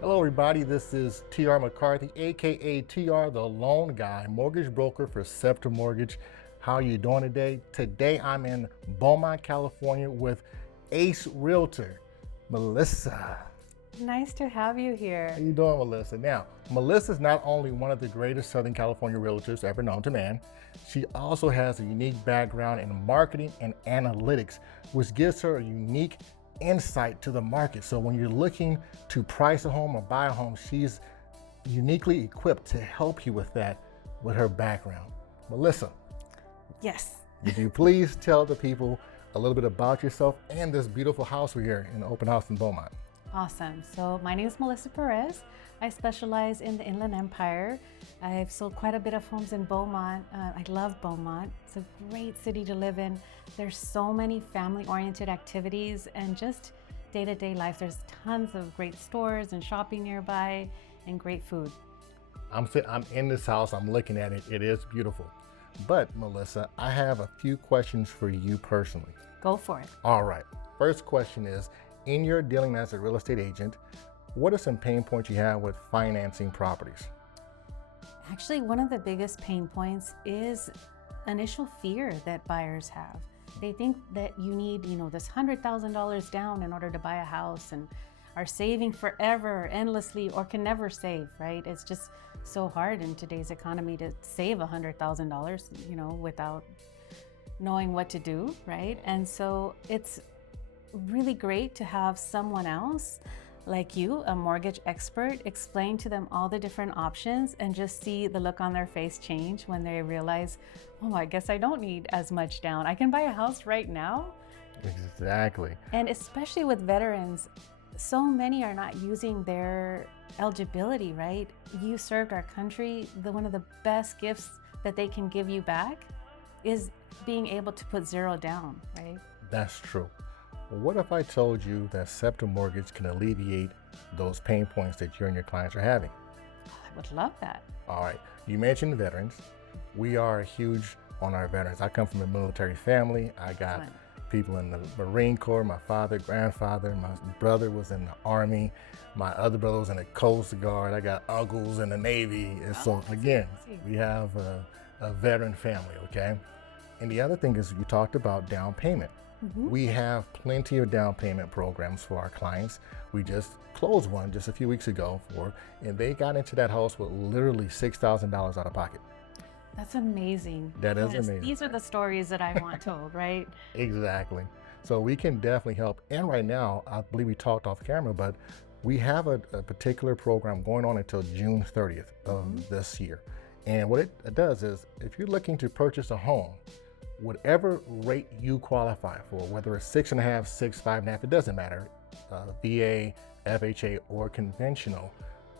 Hello everybody, this is TR McCarthy, aka TR the Loan Guy, mortgage broker for Sceptre Mortgage. How are you doing today? Today I'm in Beaumont, California with Ace Realtor, Melissa. Nice to have you here. How you doing, Melissa? Now, Melissa is not only one of the greatest Southern California realtors ever known to man, she also has a unique background in marketing and analytics, which gives her a unique insight to the market. So when you're looking to price a home or buy a home, she's uniquely equipped to help you with that with her background. Melissa, Yes. would you please tell the people a little bit about yourself and this beautiful house we're here in the open house in Beaumont? Awesome. So my name is MelissaPerez. I specialize in the Inland Empire. I've sold quite a bit of homes in Beaumont. I love Beaumont. It's a great city to live in. There's so many family-oriented activities and just day-to-day life. There's tons of great stores and shopping nearby and great food. I'm in this house, I'm looking at it, it is beautiful. But Melissa, I have a few questions for you personally. Go for it. All right, first question is, in your dealing as a real estate agent, what are some pain points you have with financing properties? Actually, one of the biggest pain points is initial fear that buyers have. They think that you need, this $100,000 down in order to buy a house and are saving forever, endlessly, or can never save, right? It's just so hard in today's economy to save $100,000, without knowing what to do, right? And so it's really great to have someone else like you, a mortgage expert, explain to them all the different options and just see the look on their face change when they realize, oh, I guess I don't need as much down. I can buy a house right now. Exactly. And especially with veterans, so many are not using their eligibility, right? You served our country. One of the best gifts that they can give you back is being able to put zero down, right? That's true. What if I told you that Sceptre Mortgage can alleviate those pain points that you and your clients are having? I would love that. All right, you mentioned veterans. We are huge on our veterans. I come from a military family. I got people in the Marine Corps, my father, grandfather, my brother was in the Army, my other brother was in the Coast Guard, I got uncles in the Navy. And so again, we have a veteran family, okay? And the other thing is you talked about down payment. We have plenty of down payment programs for our clients. We just closed one just a few weeks ago and they got into that house with literally $6,000 out of pocket. That's amazing. That is amazing. These are the stories that I want told, right? Exactly. So we can definitely help. And right now, I believe we talked off camera, but we have a particular program going on until June 30th of this year. And what it does is, if you're looking to purchase a home, whatever rate you qualify for, whether it's 6.5, 6, 5.5, it doesn't matter, VA, FHA, or conventional,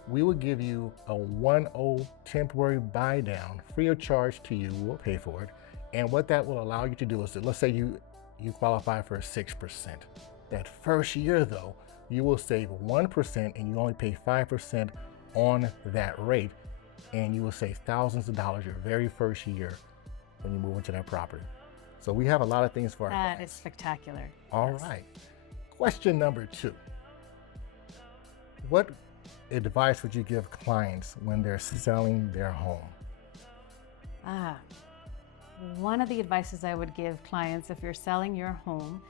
we will give you a 1.0 temporary buy down, free of charge to you. We'll pay for it. And what that will allow you to do is, let's say you qualify for 6%. That first year though, you will save 1% and you only pay 5% on that rate. And you will save thousands of dollars your very first year when you move into that property. So we have a lot of things for our clients. That is spectacular. All right. Question number 2. What advice would you give clients when they're selling their home? One of the advices I would give clients if you're selling your home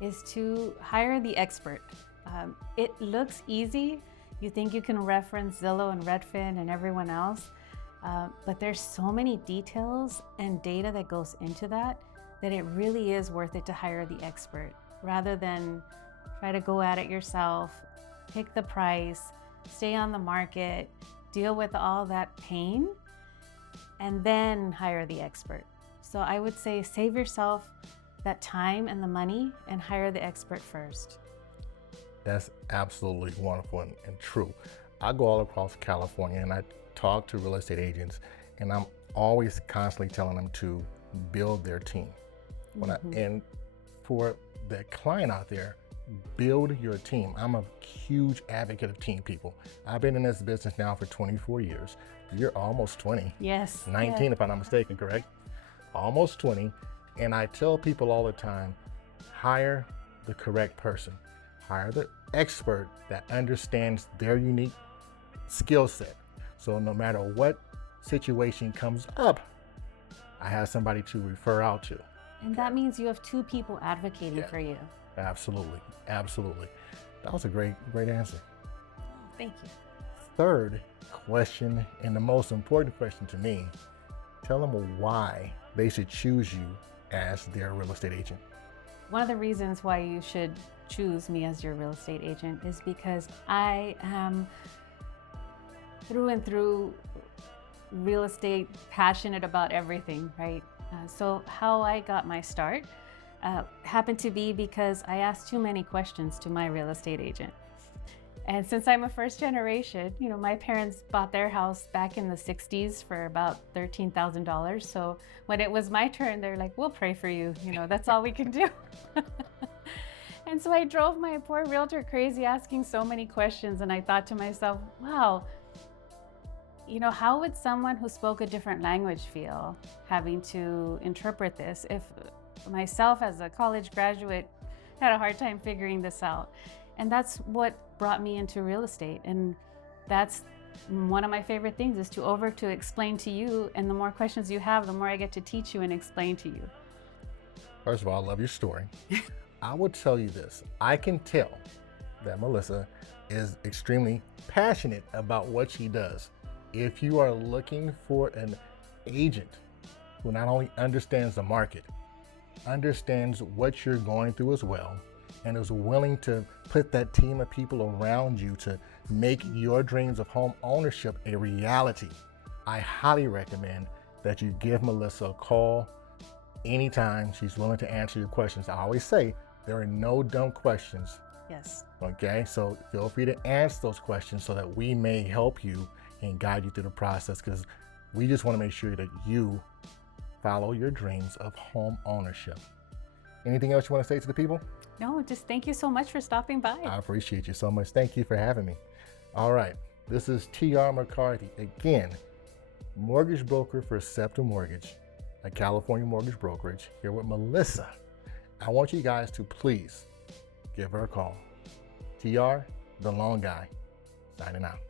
is to hire the expert. It looks easy. You think you can reference Zillow and Redfin and everyone else, but there's so many details and data that goes into that it really is worth it to hire the expert rather than try to go at it yourself, pick the price, stay on the market, deal with all that pain, and then hire the expert. So I would say save yourself that time and the money and hire the expert first. That's absolutely wonderful and true. I go all across California and I talk to real estate agents, and I'm always constantly telling them to build their team. And for the client out there, build your team. I'm a huge advocate of team people. I've been in this business now for 24 years. You're almost 20. Yes. 19, if I'm not mistaken, correct? Almost 20. And I tell people all the time, hire the correct person. hire the expert that understands their unique skill set. So no matter what situation comes up, I have somebody to refer out to. And that means you have two people advocating for you. Absolutely, absolutely. That was a great answer. Thank you. Third question, and the most important question to me, tell them why they should choose you as their real estate agent. One of the reasons why you should choose me as your real estate agent is because I am through and through real estate passionate about everything, right? So how I got my start happened to be because I asked too many questions to my real estate agent. And since I'm a first generation, my parents bought their house back in the 60s for about $13,000. So when it was my turn, they're like, we'll pray for you. That's all we can do. And so I drove my poor realtor crazy asking so many questions. And I thought to myself, wow, how would someone who spoke a different language feel having to interpret this if myself as a college graduate had a hard time figuring this out? And that's what brought me into real estate. And that's one of my favorite things, is to explain to you. And the more questions you have, the more I get to teach you and explain to you. First of all, I love your story. I will tell you this. I can tell that Melissa is extremely passionate about what she does. If you are looking for an agent who not only understands the market, understands what you're going through as well, and is willing to put that team of people around you to make your dreams of home ownership a reality, I highly recommend that you give Melissa a call anytime. She's willing to answer your questions. I always say there are no dumb questions. Yes. Okay, so feel free to ask those questions so that we may help you and guide you through the process, because we just want to make sure that you follow your dreams of home ownership. Anything else you want to say to the people? No, just thank you so much for stopping by. I appreciate you so much. Thank you for having me. All right, this is TR McCarthy, again, mortgage broker for Sceptre Mortgage, a California mortgage brokerage, here with Melissa. I want you guys to please give her a call. TR, the Loan Guy, signing out.